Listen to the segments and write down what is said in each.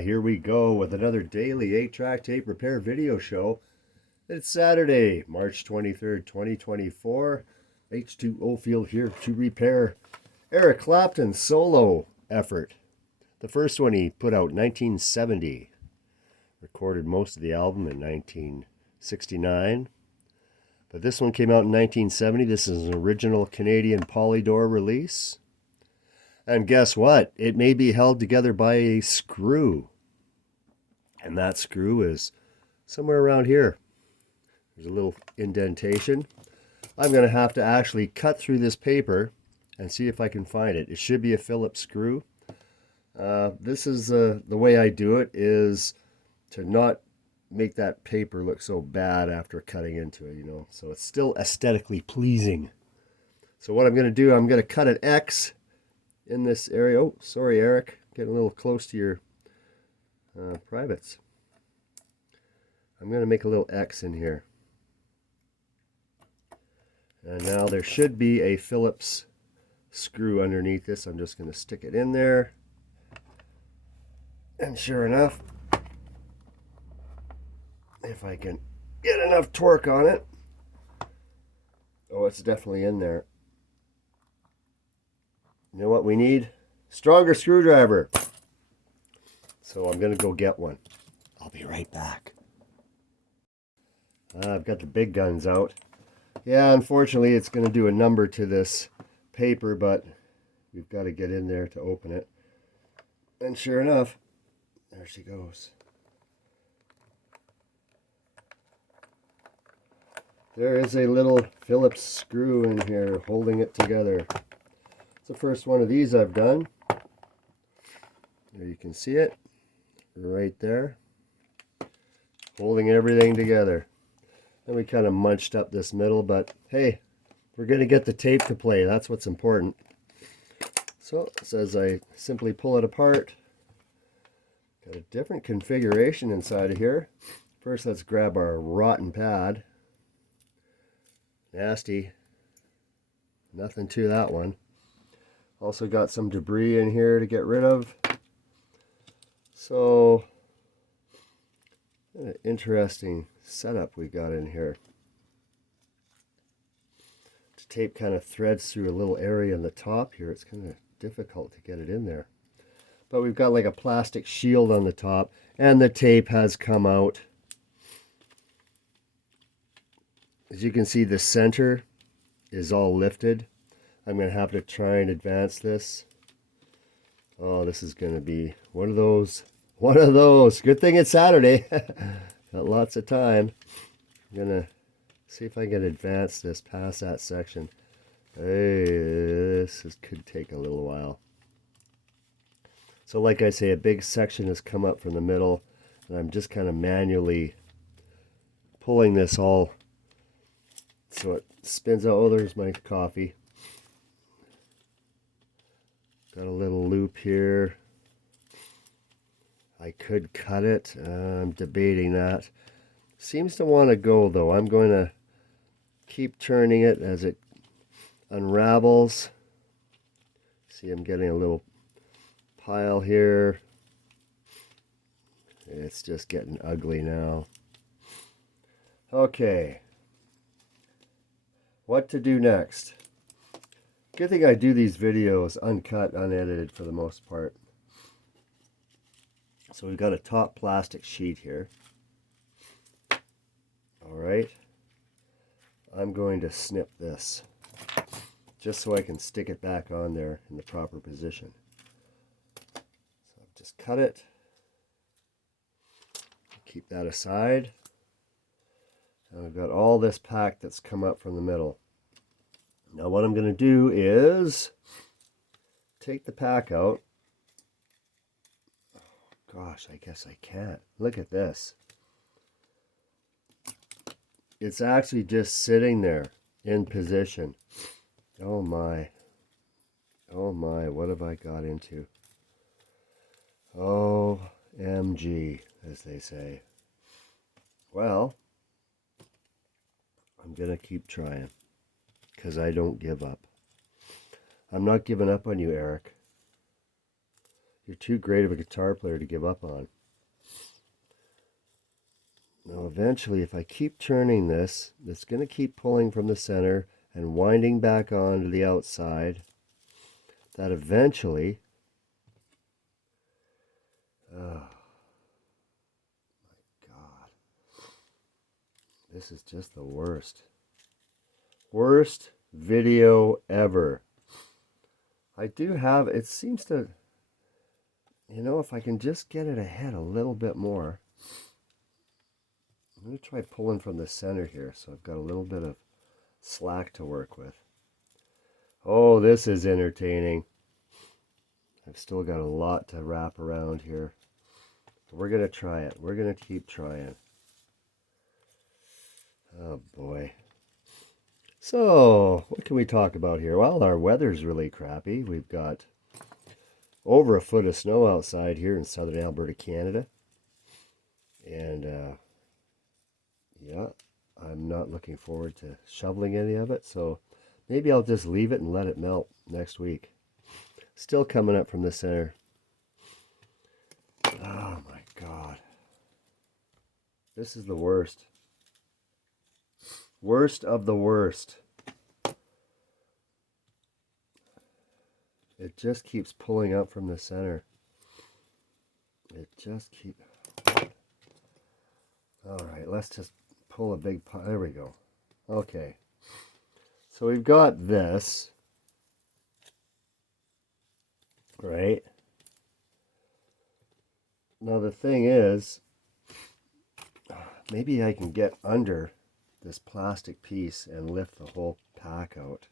Here we go with another daily 8-track tape repair video show. It's Saturday, March 23rd, 2024. H2O Field here to repair Eric Clapton's solo effort. The first one he put out in 1970. Recorded most of the album in 1969. But this one came out in 1970. This is an original Canadian Polydor release. And guess what? It may be held together by a screw. And that screw is somewhere around here. There's a little indentation. I'm going to have to actually cut through this paper and see if I can find it. It should be a Phillips screw. This is the way I do it is to not make that paper look so bad after cutting into it, so it's still aesthetically pleasing. So what I'm going to do, I'm going to cut an X in this area. Oh, sorry, Eric. Getting a little close to your privates. I'm going to make a little X in here. And now there should be a Phillips screw underneath this. I'm just going to stick it in there. And sure enough, if I can get enough torque on it. Oh, it's definitely in there. You know what we need? Stronger screwdriver. So I'm going to go get one. I'll be right back. I've got the big guns out. Yeah, unfortunately it's going to do a number to this paper, but we've got to get in there to open it. And sure enough, there she goes. There is a little Phillips screw in here holding it together. It's the first one of these I've done. There you can see it right there, holding everything together. And we kind of munched up this middle, but hey, we're going to get the tape to play. That's what's important. So as I simply pull it apart, got a different configuration inside of here. First, let's grab our rotten pad. Nasty. Nothing to that one. Also got some debris in here to get rid of. So, an interesting setup we got in here. The tape kind of threads through a little area in the top here. It's kind of difficult to get it in there. But we've got like a plastic shield on the top, and the tape has come out. As you can see, the center is all lifted. I'm going to have to try and advance this. Oh, this is going to be one of those. Good thing it's Saturday. Got lots of time. I'm going to see if I can advance this past that section. Hey, could take a little while. So like I say, a big section has come up from the middle, and I'm just kind of manually pulling this all so it spins out. Oh, there's my coffee. Got a little loop here. I could cut it. I'm debating that. Seems to want to go though. I'm going to keep turning it as it unravels. See, I'm getting a little pile here. It's just getting ugly now. Okay. What to do next? Good thing I do these videos uncut, unedited for the most part. So we've got a top plastic sheet here. Alright. I'm going to snip this just so I can stick it back on there in the proper position. So I've just cut it. Keep that aside. And I've got all this pack that's come up from the middle. Now what I'm going to do is take the pack out. Oh, gosh, I guess I can't. Look at this. It's actually just sitting there in position. Oh my. Oh my, what have I got into? OMG, as they say. Well, I'm going to keep trying, because I don't give up. I'm not giving up on you, Eric. You're too great of a guitar player to give up on. Now eventually, if I keep turning this, it's going to keep pulling from the center and winding back on to the outside. That eventually, oh my God, this is just the worst. Worst video ever. I do have, it seems to, you know, if I can just get it ahead a little bit more. I'm going to try pulling from the center here, so I've got a little bit of slack to work with. Oh, this is entertaining. I've still got a lot to wrap around here. We're going to try it. We're going to keep trying. Oh, boy. So, what can we talk about here? Well, our weather's really crappy. We've got over a foot of snow outside here in southern Alberta, Canada. And, yeah, I'm not looking forward to shoveling any of it, so maybe I'll just leave it and let it melt next week. Still coming up from the center. Oh my God. This is the worst. Worst of the worst. It just keeps pulling up from the center. It just keeps... Alright, let's just pull a big pot. There we go. Okay. So we've got this. Right? Now the thing is, maybe I can get under this plastic piece and lift the whole pack out.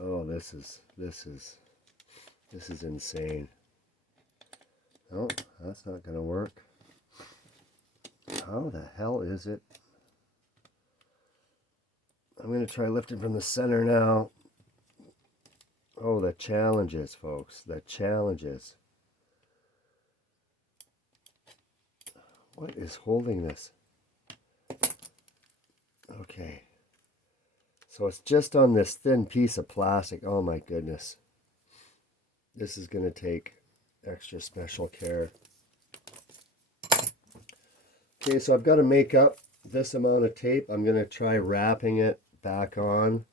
Oh, this is insane. No, that's not going to work. How the hell is it? I'm going to try lifting from the center now. Oh, the challenges, folks. The challenges. What is holding this? Okay. So it's just on this thin piece of plastic. Oh my goodness. This is going to take extra special care. Okay, so I've got to make up this amount of tape. I'm going to try wrapping it back on.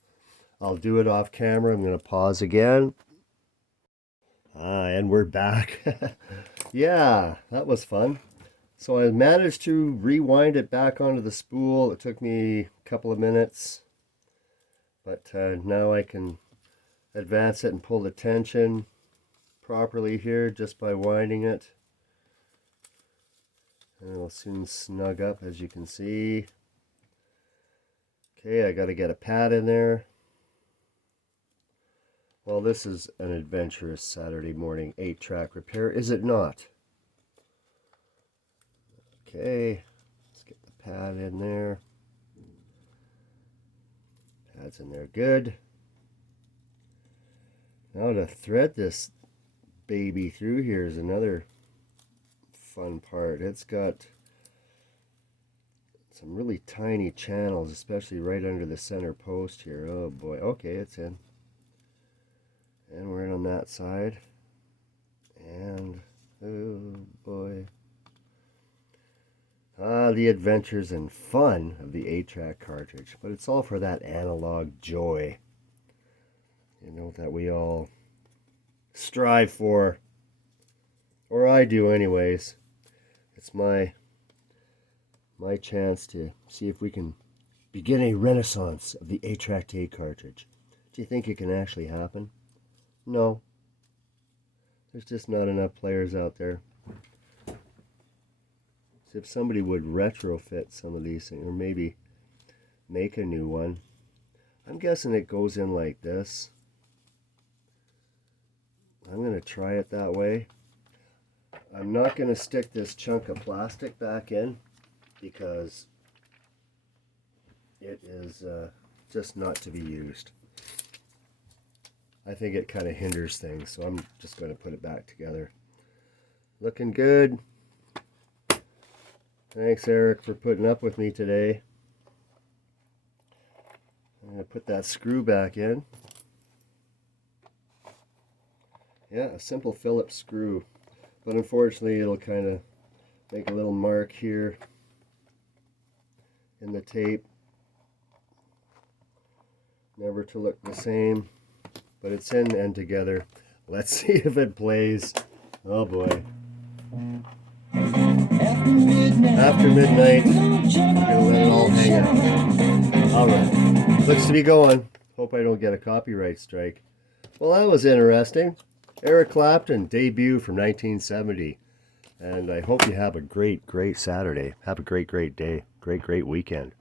I'll do it off camera. I'm going to pause again. And we're back. Yeah, that was fun. So I managed to rewind it back onto the spool. It took me a couple of minutes. But now I can advance it and pull the tension properly here just by winding it. And it'll soon snug up, as you can see. Okay, I got to get a pad in there. Well, this is an adventurous Saturday morning 8-track repair, is it not? Okay, let's get the pad in there. Pad's in there good. Now to thread this baby through here is another fun part. It's got some really tiny channels, especially right under the center post here. Oh boy. Okay, it's in. And we're in on that side. And oh boy. Ah, the adventures and fun of the 8-track cartridge. But it's all for that analog joy, you know, that we all strive for. Or I do anyways. It's my chance to see if we can begin a renaissance of the 8-track tape cartridge. Do you think it can actually happen? No. There's just not enough players out there. So if somebody would retrofit some of these things, or maybe make a new one. I'm guessing it goes in like this. I'm going to try it that way. I'm not going to stick this chunk of plastic back in because it is just not to be used. I think it kind of hinders things, so I'm just going to put it back together. Looking good. Thanks, Eric, for putting up with me today. I'm going to put that screw back in. Yeah, a simple Phillips screw. But unfortunately, it'll kind of make a little mark here in the tape. Never to look the same, but it's in and together. Let's see if it plays. Oh boy. After midnight, I'm gonna let it all hang out. Alright, looks to be going. Hope I don't get a copyright strike. Well, that was interesting. Eric Clapton, debut from 1970. And I hope you have a great Saturday. Have a great day. Great weekend.